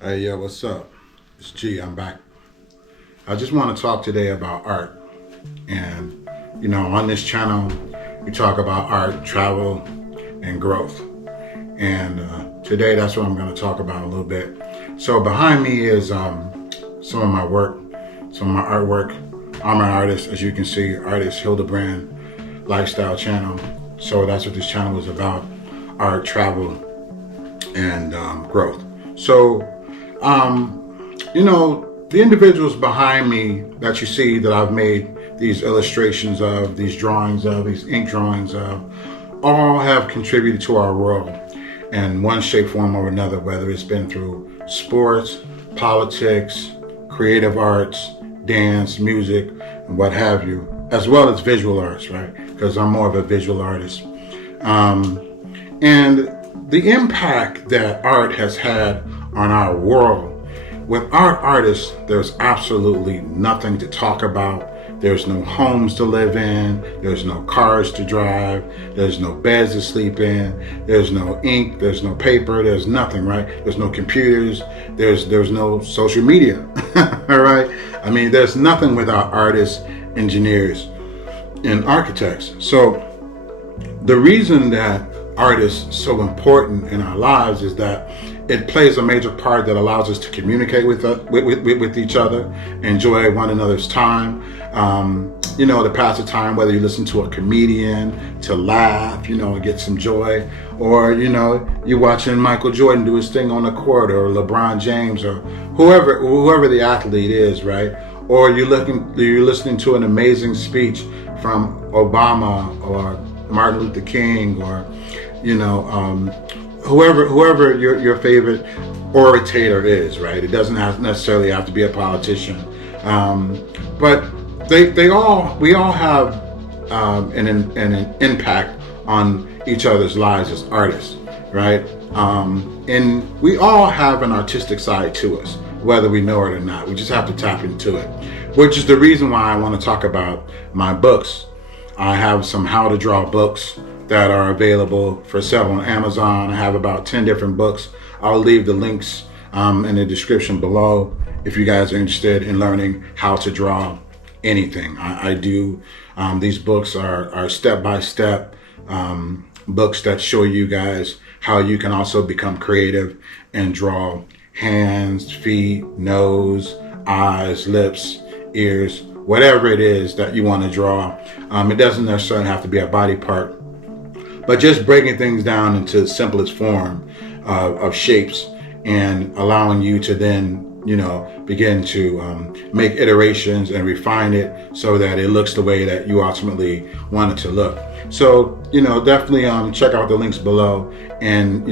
Hey, yo, what's up? It's G. I'm back. I just want to talk today about art. And, on this channel, we talk about art, travel, and growth. And today, that's what I'm going to talk about a little bit. So, behind me is some of my work, some of my artwork. I'm an artist, as you can see, artist Hilderbrand lifestyle channel. So, that's what this channel is about: art, travel, and growth. So, the individuals behind me that you see that I've made these illustrations of, these drawings of, these ink drawings of, all have contributed to our world in one shape, form, or another, whether it's been through sports, politics, creative arts, dance, music, and what have you, as well as visual arts, right? Because I'm more of a visual artist. And the impact that art has had on our world. With art artists, there's absolutely nothing to talk about. There's no homes to live in. There's no cars to drive. There's no beds to sleep in. There's no ink. There's no paper. There's nothing, right? There's no computers. There's no social media, all right? I mean, there's nothing without artists, engineers, and architects. So the reason that art is so important in our lives is that it plays a major part that allows us to communicate with each other, enjoy one another's time, to pass the time, whether you listen to a comedian, to laugh, and get some joy, or, you're watching Michael Jordan do his thing on the court, or LeBron James, or whoever the athlete is, right? Or you're listening to an amazing speech from Obama or Martin Luther King, or whoever your favorite orator is, right? It doesn't necessarily have to be a politician, but we all have an impact on each other's lives as artists, right? And we all have an artistic side to us, whether we know it or not. We just have to tap into it, which is the reason why I want to talk about my books. I have some how to draw books that are available for sale on Amazon. I have about 10 different books. I'll leave the links in the description below if you guys are interested in learning how to draw anything. I do. These books are step-by-step books that show you guys how you can also become creative and draw hands, feet, nose, eyes, lips, ears, whatever it is that you want to draw. It doesn't necessarily have to be a body part, but just breaking things down into the simplest form of shapes and allowing you to then, begin to make iterations and refine it so that it looks the way that you ultimately want it to look. So, definitely check out the links below and,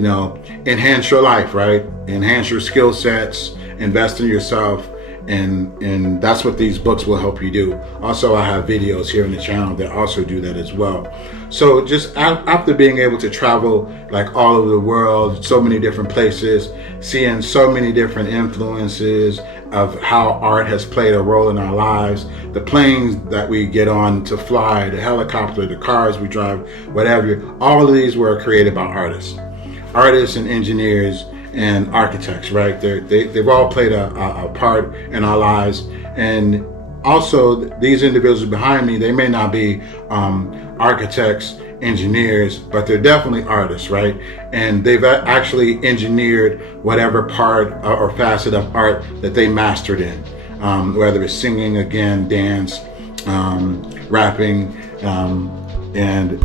enhance your life, right? Enhance your skill sets, invest in yourself. And that's what these books will help you do. Also, I have videos here in the channel that also do that as well. So just after being able to travel like all over the world, so many different places, seeing so many different influences of how art has played a role in our lives, the planes that we get on to fly, the helicopter, the cars we drive, whatever, all of these were created by artists and engineers and architects, right? They've all played a part in our lives. And also, these individuals behind me, they may not be architects, engineers, but they're definitely artists, right? And they've actually engineered whatever part or facet of art that they mastered in, whether it's singing, again, dance, rapping, and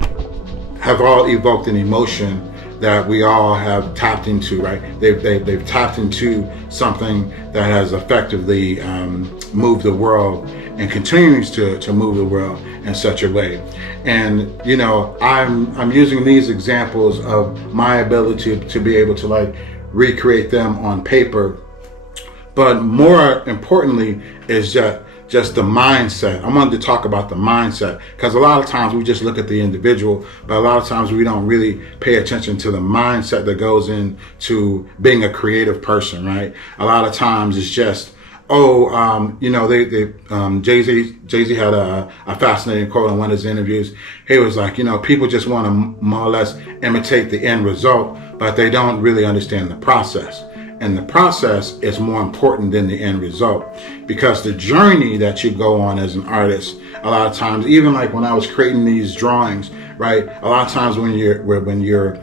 have all evoked an emotion that we all have tapped into, right? They've tapped into something that has effectively moved the world and continues to move the world in such a way. And I'm using these examples of my ability to be able to recreate them on paper, but more importantly is just the mindset. I wanted to talk about the mindset because a lot of times we just look at the individual, but a lot of times we don't really pay attention to the mindset that goes into being a creative person, right? A lot of times it's just, Jay-Z had a fascinating quote in one of his interviews. He was like, people just want to more or less imitate the end result, but they don't really understand the process. and the process is more important than the end result, because the journey that you go on as an artist, a lot of times, even like when I was creating these drawings, right? A lot of times when you're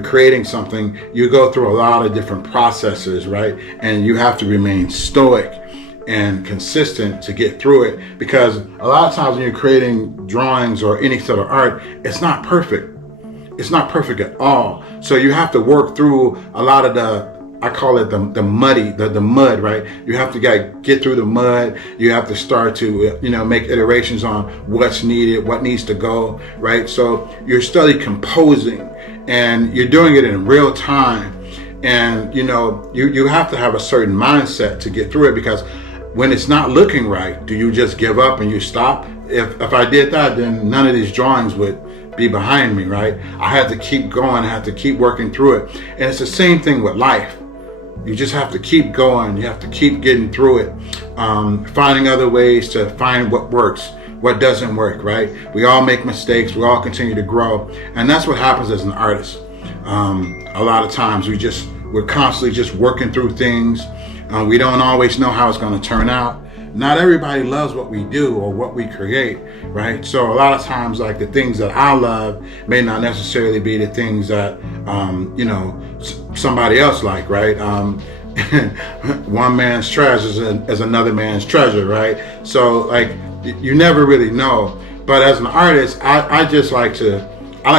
creating something, you go through a lot of different processes, right? And you have to remain stoic and consistent to get through it, because a lot of times when you're creating drawings or any sort of art, it's not perfect. It's not perfect at all. So you have to work through a lot of I call it the mud, right? You have to get through the mud. You have to start to, make iterations on what's needed, what needs to go, right? So you're study composing, and you're doing it in real time. And, you have to have a certain mindset to get through it, because when it's not looking right, do you just give up and you stop? If I did that, then none of these drawings would be behind me, right? I had to keep going. I had to keep working through it. And it's the same thing with life. You just have to keep going. You have to keep getting through it, finding other ways to find what works, what doesn't work, right? We all make mistakes. We all continue to grow. And that's what happens as an artist. A lot of times we're constantly just working through things. We don't always know how it's going to turn out. Not everybody loves what we do or what we create, right? So a lot of times, like, the things that I love may not necessarily be the things that, somebody else like, right? One man's trash is another man's treasure, right? So, like, you never really know. But as an artist, I like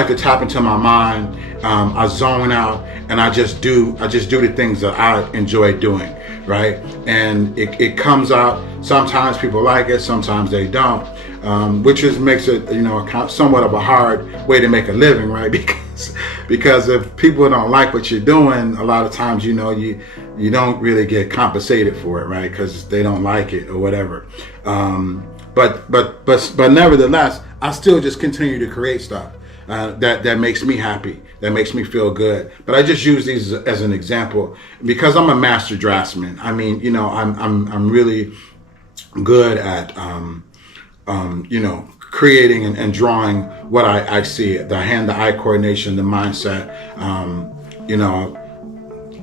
to tap into my mind. I zone out, and I just do the things that I enjoy doing, right? And it comes out. Sometimes people like it, sometimes they don't, which makes it, somewhat of a hard way to make a living, right? Because if people don't like what you're doing, a lot of times, you don't really get compensated for it, right? Because they don't like it or whatever. But nevertheless, I still just continue to create stuff that makes me happy, that makes me feel good. But I just use these as an example because I'm a master draftsman. I mean, I'm really good at creating and drawing what I see, the hand-to-eye coordination, the mindset,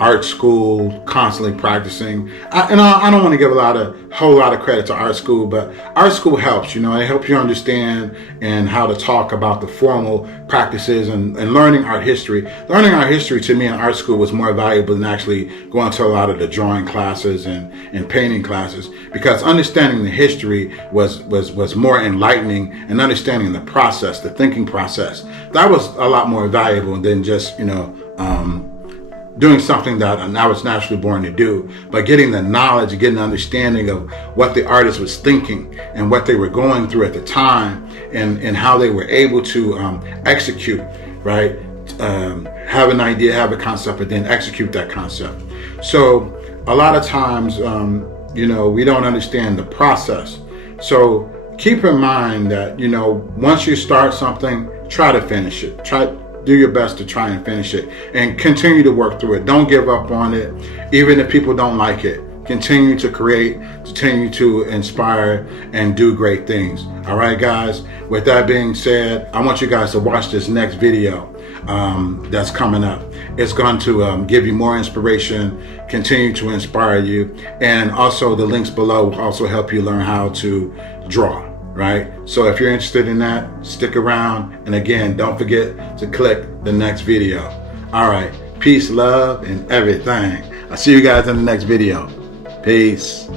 art school, constantly practicing. I don't want to give a whole lot of credit to art school, but art school helps, it helps you understand and how to talk about the formal practices and learning art history. Learning art history to me in art school was more valuable than actually going to a lot of the drawing classes and painting classes, because understanding the history was more enlightening, and understanding the process, the thinking process, that was a lot more valuable than just, doing something that I was naturally born to do, but getting the knowledge, getting the understanding of what the artist was thinking and what they were going through at the time, and how they were able to execute, right? Have an idea, have a concept, but then execute that concept. So a lot of times, we don't understand the process. So keep in mind that, once you start something, try to finish it. Do your best to try and finish it, and continue to work through it. Don't give up on it, even if people don't like it. Continue to create, continue to inspire, and do great things. All right, guys. With that being said, I want you guys to watch this next video that's coming up. It's going to give you more inspiration, continue to inspire you, and also the links below will also help you learn how to draw. Right? So if you're interested in that, stick around. And again, don't forget to click the next video. All right. Peace, love, and everything. I'll see you guys in the next video. Peace.